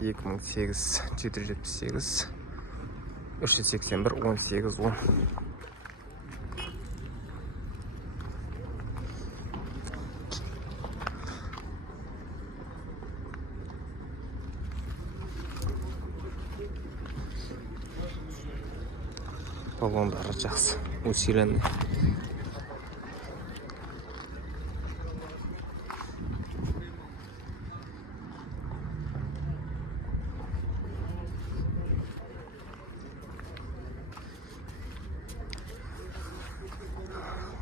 2008 778 381 18 10. Баллондары жақсы, усиленный.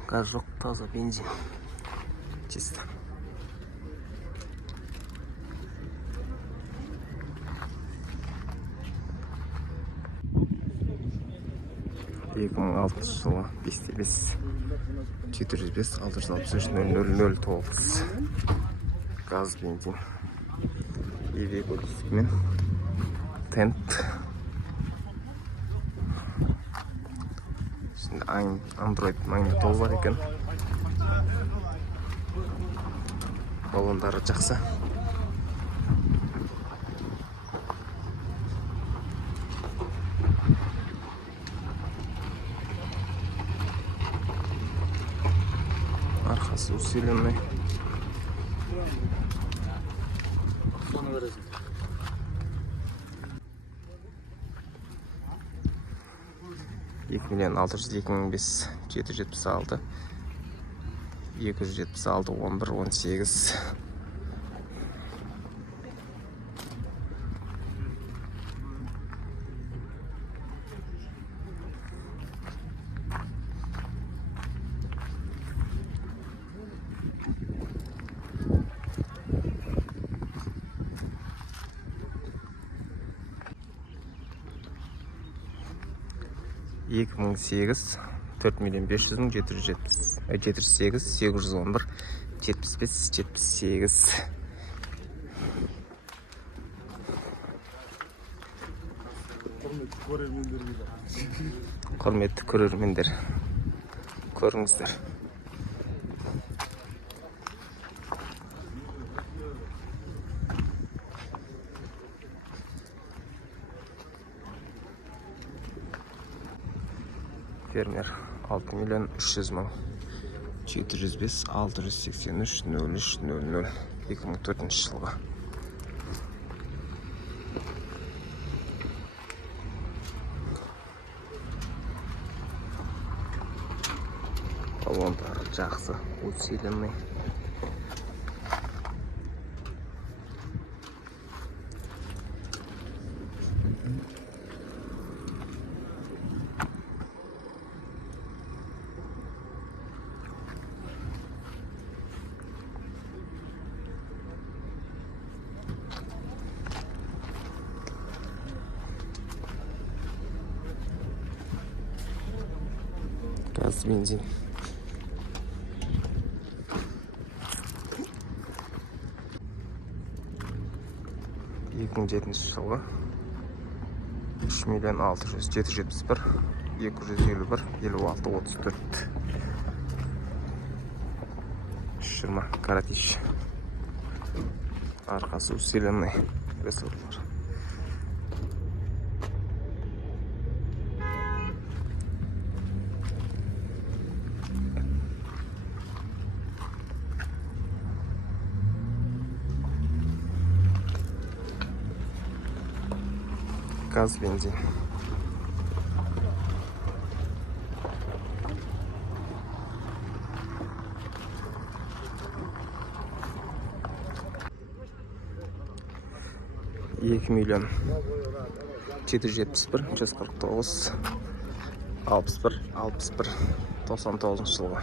Газ жоқ, таза бензин. Чисто. Екі мың алтыншы жылы 5-5 705 663 0009 газ бензин. Ивеко дискімен тент. Android магнитол бар екен. Баллондары жақсы. Арқасы усиленный. 2.602.5 776 276 11 18. Екі мың 8 4.500.708 811 75 78. Құрметті көрермендер, көріңіздер. Фермер 6.300.000 705 683 03 00 2004 жылғы. Баллондары жақсы, усиленный. Газ бензин. Екі мың 7 жылғы 3.600.771 251 56 34 20 каратиш. Арқасы усиленный. Рессорлар. Газ бензин. Екі миллион 771 149 61 61 99 жылғы.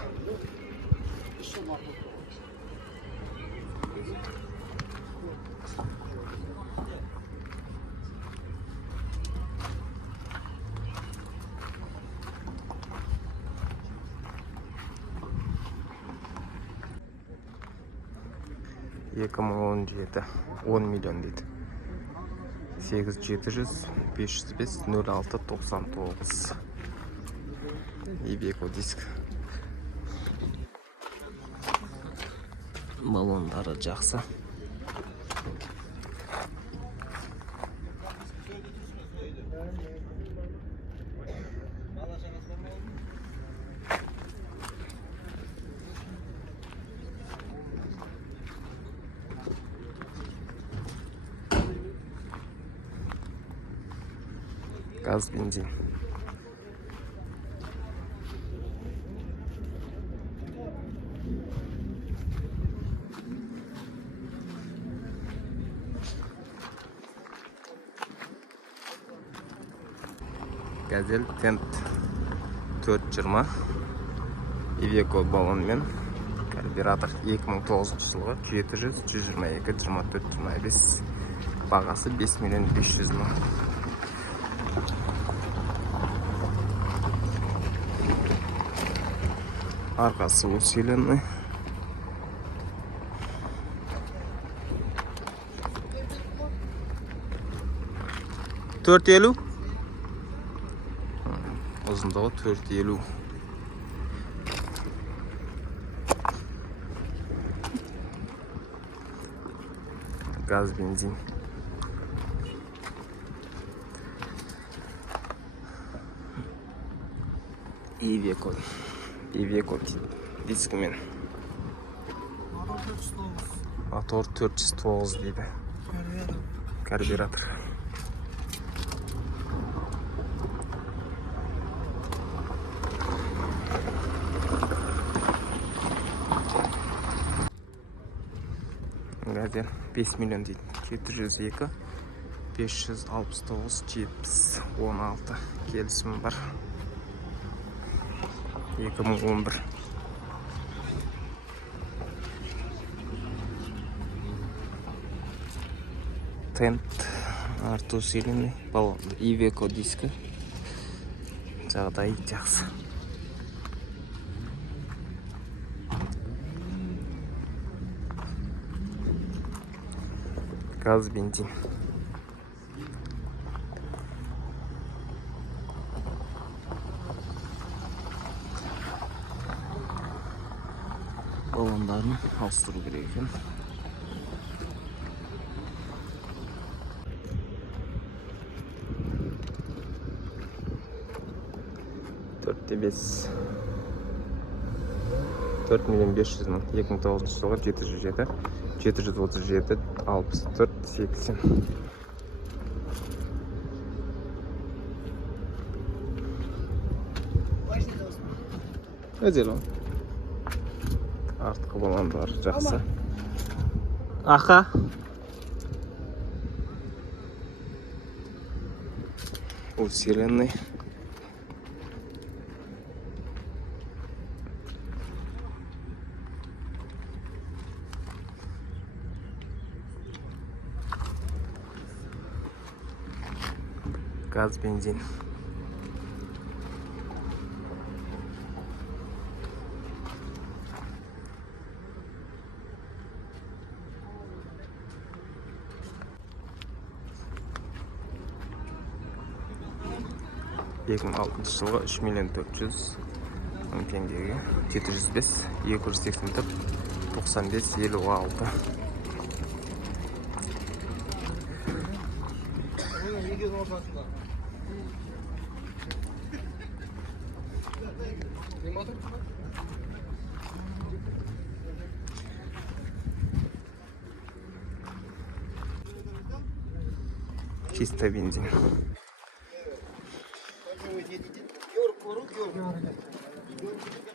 Екі мың 17 10 миллион дейді. 8700 505 06 99. Ивеко диск. Баллондары жақсы. Gaz, benzin. Gazel Tent 420 Iveco balonмен карбюратор 2009 жылғы 700 122 24 25 бағасы 5 миллион 500 мың. Арқасы усиленный. Төрт елу. Ұзындығы 450. Gaz, benzin. Iveco diskiмен. Motor 409 deydi. Karbyurator. Gazel 5 milyon deydi. 702 569 70 16 kelісім бар. 2011. Tent арту усиленный баллон. Iveco диски. Жағдайы жақсы. Gaz, benzin. Balonlarını alıştırу керек екен. Төртте 5. 4 миллион 500 мың. 2009 жылғы 707 737 64 80. Özel o. Артқы балондар жақсы. Аха. Усиленный. Gaz, benzin. Екі мың алтыншы жылғы 3 миллион 400 мың теңгеге 705 284 95 56. Чисто бензин. York,